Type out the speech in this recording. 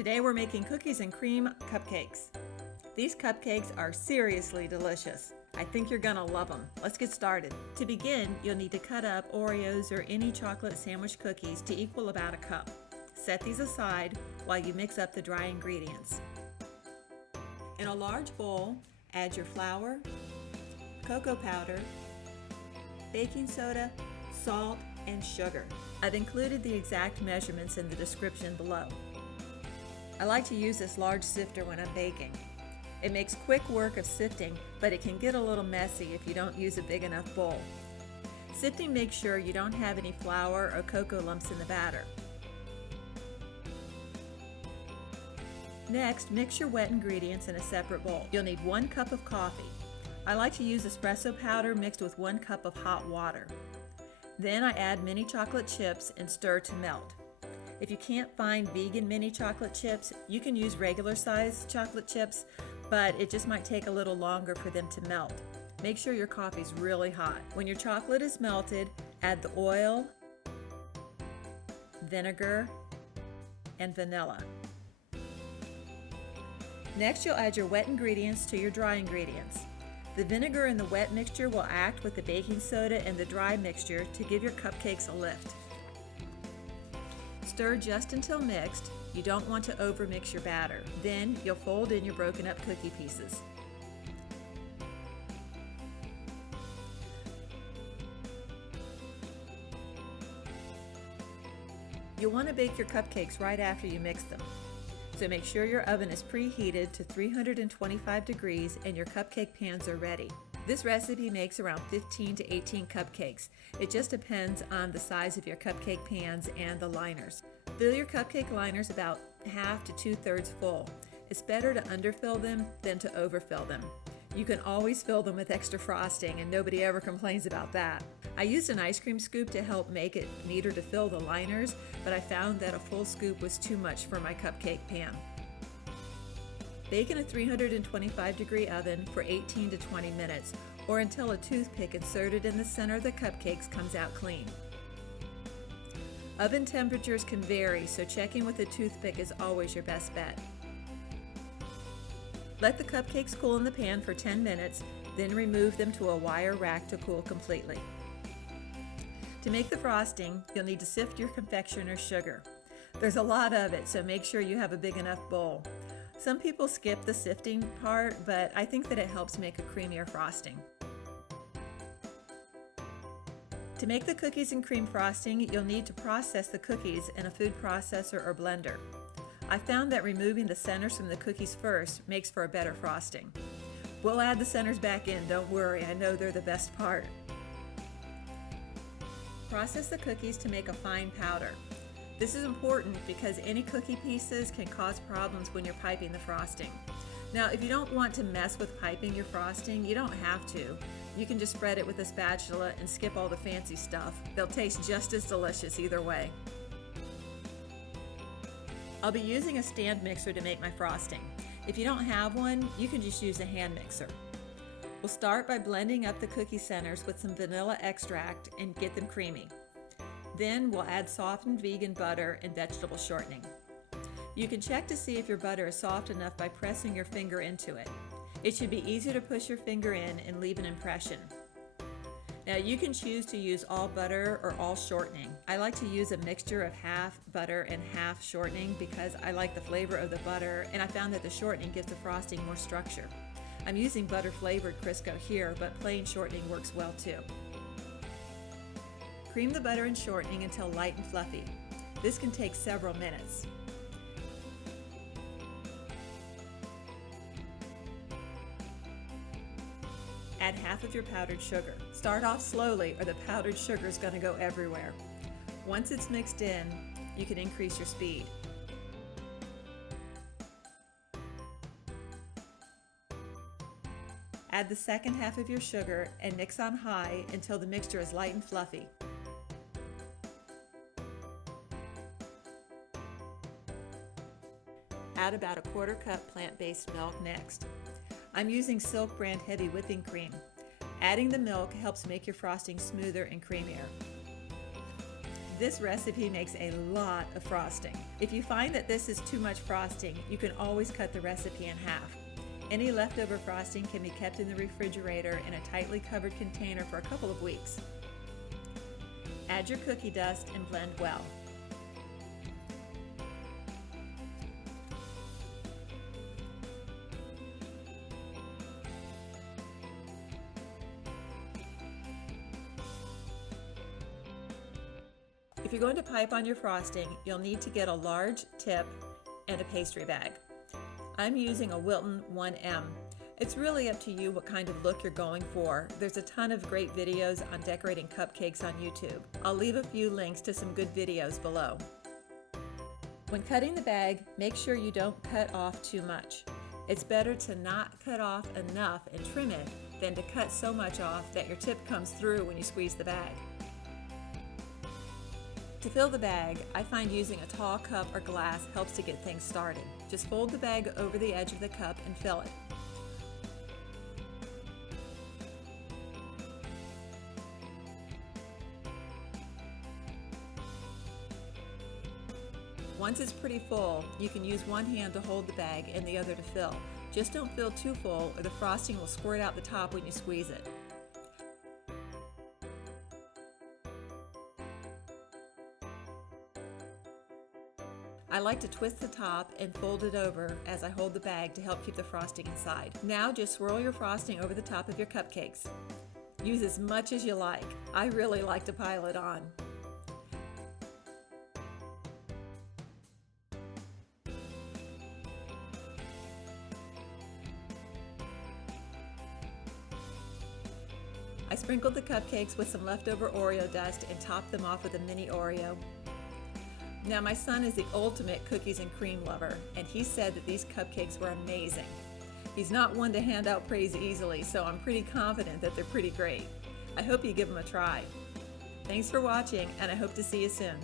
Today we're making cookies and cream cupcakes. These cupcakes are seriously delicious. I think you're gonna love them. Let's get started. To begin, you'll need to cut up Oreos or any chocolate sandwich cookies to equal about a cup. Set these aside while you mix up the dry ingredients. In a large bowl, add your flour, cocoa powder, baking soda, salt, and sugar. I've included the exact measurements in the description below. I like to use this large sifter when I'm baking. It makes quick work of sifting, but it can get a little messy if you don't use a big enough bowl. Sifting makes sure you don't have any flour or cocoa lumps in the batter. Next, mix your wet ingredients in a separate bowl. You'll need 1 cup of coffee. I like to use espresso powder mixed with 1 cup of hot water. Then I add mini chocolate chips and stir to melt. If you can't find vegan mini chocolate chips, you can use regular size chocolate chips, but it just might take a little longer for them to melt. Make sure your coffee's really hot. When your chocolate is melted, add the oil, vinegar, and vanilla. Next, you'll add your wet ingredients to your dry ingredients. The vinegar in the wet mixture will act with the baking soda and the dry mixture to give your cupcakes a lift. Stir just until mixed. You don't want to overmix your batter. Then you'll fold in your broken up cookie pieces. You'll want to bake your cupcakes right after you mix them. So make sure your oven is preheated to 325 degrees and your cupcake pans are ready. This recipe makes around 15 to 18 cupcakes. It just depends on the size of your cupcake pans and the liners. Fill your cupcake liners about half to 2/3 full. It's better to underfill them than to overfill them. You can always fill them with extra frosting and nobody ever complains about that. I used an ice cream scoop to help make it neater to fill the liners, but I found that a full scoop was too much for my cupcake pan. Bake in a 325 degree oven for 18 to 20 minutes or until a toothpick inserted in the center of the cupcakes comes out clean. Oven temperatures can vary, so checking with a toothpick is always your best bet. Let the cupcakes cool in the pan for 10 minutes, then remove them to a wire rack to cool completely. To make the frosting, you'll need to sift your confectioner's sugar. There's a lot of it, so make sure you have a big enough bowl. Some people skip the sifting part, but I think that it helps make a creamier frosting. To make the cookies and cream frosting, you'll need to process the cookies in a food processor or blender. I found that removing the centers from the cookies first makes for a better frosting. We'll add the centers back in, don't worry, I know they're the best part. Process the cookies to make a fine powder. This is important because any cookie pieces can cause problems when you're piping the frosting. Now, if you don't want to mess with piping your frosting, you don't have to. You can just spread it with a spatula and skip all the fancy stuff. They'll taste just as delicious either way. I'll be using a stand mixer to make my frosting. If you don't have one, you can just use a hand mixer. We'll start by blending up the cookie centers with some vanilla extract and get them creamy. Then we'll add softened vegan butter and vegetable shortening. You can check to see if your butter is soft enough by pressing your finger into it. It should be easy to push your finger in and leave an impression. Now you can choose to use all butter or all shortening. I like to use a mixture of half butter and half shortening because I like the flavor of the butter, and I found that the shortening gives the frosting more structure. I'm using butter flavored Crisco here, but plain shortening works well too. Cream the butter and shortening until light and fluffy. This can take several minutes. Add half of your powdered sugar. Start off slowly or the powdered sugar is going to go everywhere. Once it's mixed in, you can increase your speed. Add the second half of your sugar and mix on high until the mixture is light and fluffy. Add about a 1/4 cup plant-based milk next. I'm using Silk brand heavy whipping cream. Adding the milk helps make your frosting smoother and creamier. This recipe makes a lot of frosting. If you find that this is too much frosting, you can always cut the recipe in half. Any leftover frosting can be kept in the refrigerator in a tightly covered container for a couple of weeks. Add your cookie dust and blend well. If you're going to pipe on your frosting, you'll need to get a large tip and a pastry bag. I'm using a Wilton 1M. It's really up to you what kind of look you're going for. There's a ton of great videos on decorating cupcakes on YouTube. I'll leave a few links to some good videos below. When cutting the bag, make sure you don't cut off too much. It's better to not cut off enough and trim it than to cut so much off that your tip comes through when you squeeze the bag. To fill the bag, I find using a tall cup or glass helps to get things started. Just fold the bag over the edge of the cup and fill it. Once it's pretty full, you can use one hand to hold the bag and the other to fill. Just don't fill too full or the frosting will squirt out the top when you squeeze it. I like to twist the top and fold it over as I hold the bag to help keep the frosting inside. Now just swirl your frosting over the top of your cupcakes. Use as much as you like. I really like to pile it on. I sprinkled the cupcakes with some leftover Oreo dust and topped them off with a mini Oreo. Now my son is the ultimate cookies and cream lover, and he said that these cupcakes were amazing. He's not one to hand out praise easily, so I'm pretty confident that they're pretty great. I hope you give them a try. Thanks for watching, and I hope to see you soon.